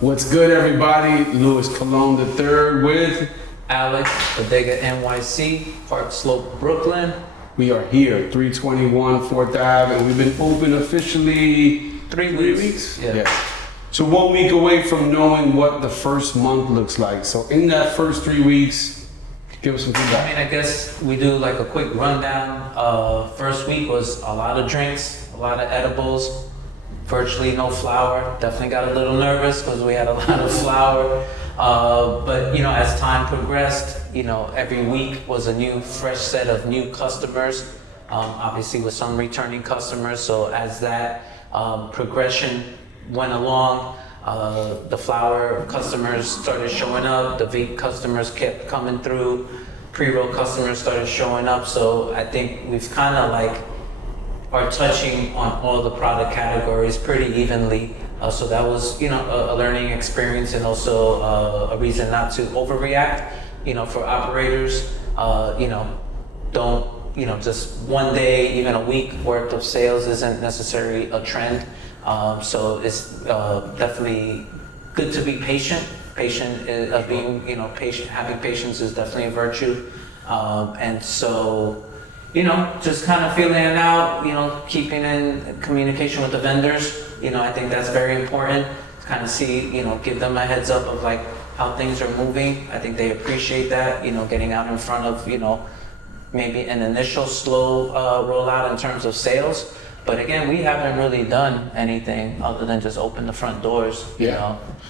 What's good, everybody? Louis Cologne III with Alex, Budega NYC, Park Slope, Brooklyn. We are here, 321 4th Ave, and we've been open officially Three weeks? Yeah. So 1 week away from knowing what the first month looks like. So in that first 3 weeks, give us some feedback. I guess we do like a quick rundown. First week was a lot of drinks, a lot of edibles, virtually no flour. Definitely got a little nervous because we had a lot of flour. But as time progressed, every week was a new, fresh set of new customers. Obviously with some returning customers. So as that progression went along, the flour customers started showing up, the vape customers kept coming through, pre-roll customers started showing up. So I think we've kind of are touching on all the product categories pretty evenly. So that was, a learning experience, and also a reason not to overreact, for operators. Don't, just one day, even a week worth of sales isn't necessarily a trend. So it's definitely good to be patient. Being patient, having patience is definitely a virtue. And so, just kind of feeling it out, keeping in communication with the vendors. I think that's very important to kind of see, give them a heads up of how things are moving. I think they appreciate that, getting out in front of, maybe an initial slow rollout in terms of sales. But again, we haven't really done anything other than just open the front doors,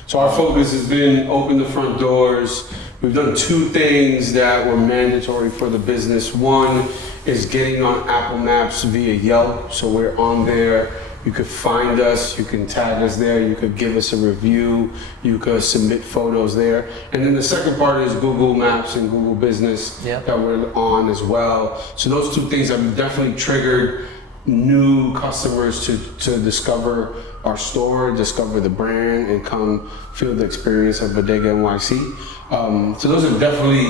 So our focus has been open the front doors. We've done two things that were mandatory for the business. One is getting on Apple Maps via Yelp. So we're on there. You could find us, you can tag us there, you could give us a review, you could submit photos there. And then the second part is Google Maps and Google Business that we're on as well. So those two things have definitely triggered new customers to discover our store, discover the brand, and come feel the experience of Budega NYC. So those have definitely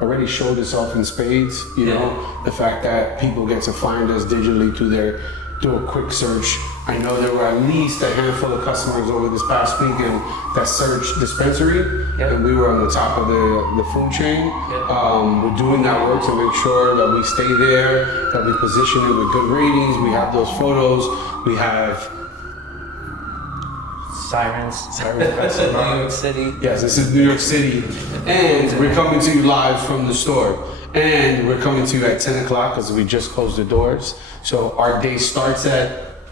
already showed itself in spades, the fact that people get to find us digitally through a quick search. I know there were at least a handful of customers over this past weekend that searched dispensary, and we were on the top of the food chain. We're doing that work to make sure that we stay there, that we position it with good ratings. We have those photos. We have sirens. New York City. Yes, this is New York City, and we're coming to you live from the store. And we're coming to you at 10 o'clock because we just closed the doors. So our day starts at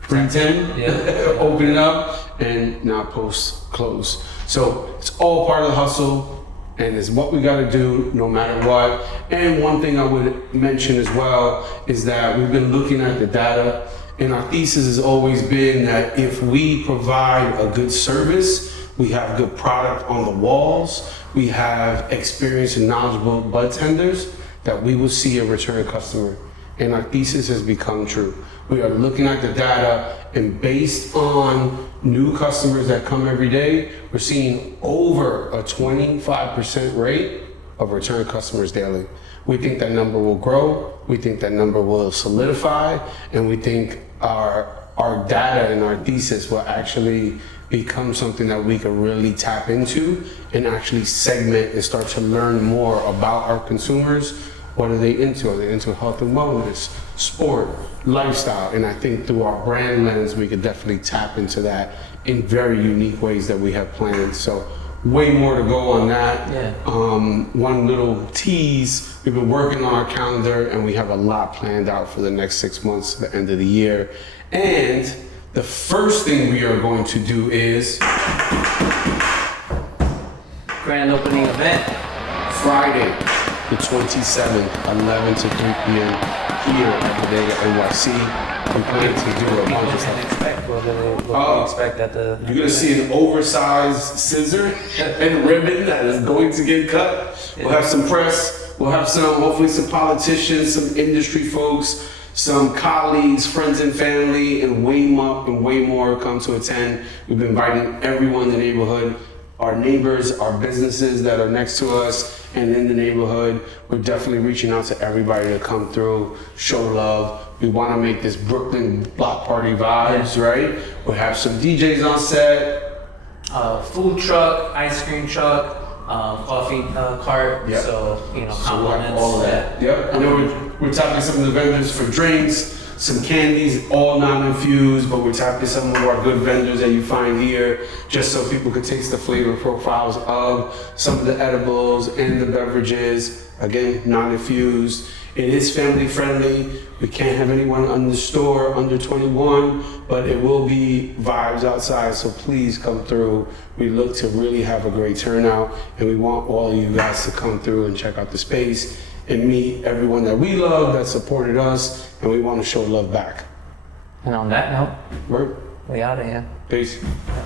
pre-10, opening up, and now post-close. So it's all part of the hustle, and it's what we got to do no matter what. And one thing I would mention as well is that we've been looking at the data, and our thesis has always been that if we provide a good service, we have good product on the walls, we have experienced and knowledgeable bud tenders, that we will see a return customer. And our thesis has become true. We are looking at the data, and based on new customers that come every day, we're seeing over a 25% rate of return customers daily. We think that number will grow, we think that number will solidify, and we think our data and our thesis will actually become something that we can really tap into and actually segment and start to learn more about our consumers. What are they into? Are they into health and wellness, sport, lifestyle? And I think through our brand lens, we could definitely tap into that in very unique ways that we have planned. So way more to go on that. One little tease, we've been working on our calendar, and we have a lot planned out for the next 6 months to the end of the year. And the first thing we are going to do is Grand opening event. Friday, the 27th, 11 to 3 p.m. here at Budega NYC. We plan to do a bunch of stuff. What do we expect at the... You're gonna see an oversized scissor and ribbon that is going to get cut. We'll have some press. We'll have hopefully some politicians, some industry folks, some colleagues, friends and family, and way more come to attend. We've been inviting everyone in the neighborhood, our neighbors, our businesses that are next to us and in the neighborhood. We're definitely reaching out to everybody to come through, show love. We want to make this Brooklyn block party vibes, right? We'll have some DJs on set, food truck, ice cream truck, coffee cart. Yep. So So we'll have compliments. all of that. Yep. And then we're tapping some of the vendors for drinks, some candies, all non-infused, but we're tapping some of our good vendors that you find here, just so people could taste the flavor profiles of some of the edibles and the beverages. Again, non-infused. It is family friendly. We can't have anyone in the store under 21, but it will be vibes outside, so please come through. We look to really have a great turnout, and we want all of you guys to come through and check out the space and meet everyone that we love, that supported us, and we want to show love back. And on that note, Word. we out of here. Peace. Yeah.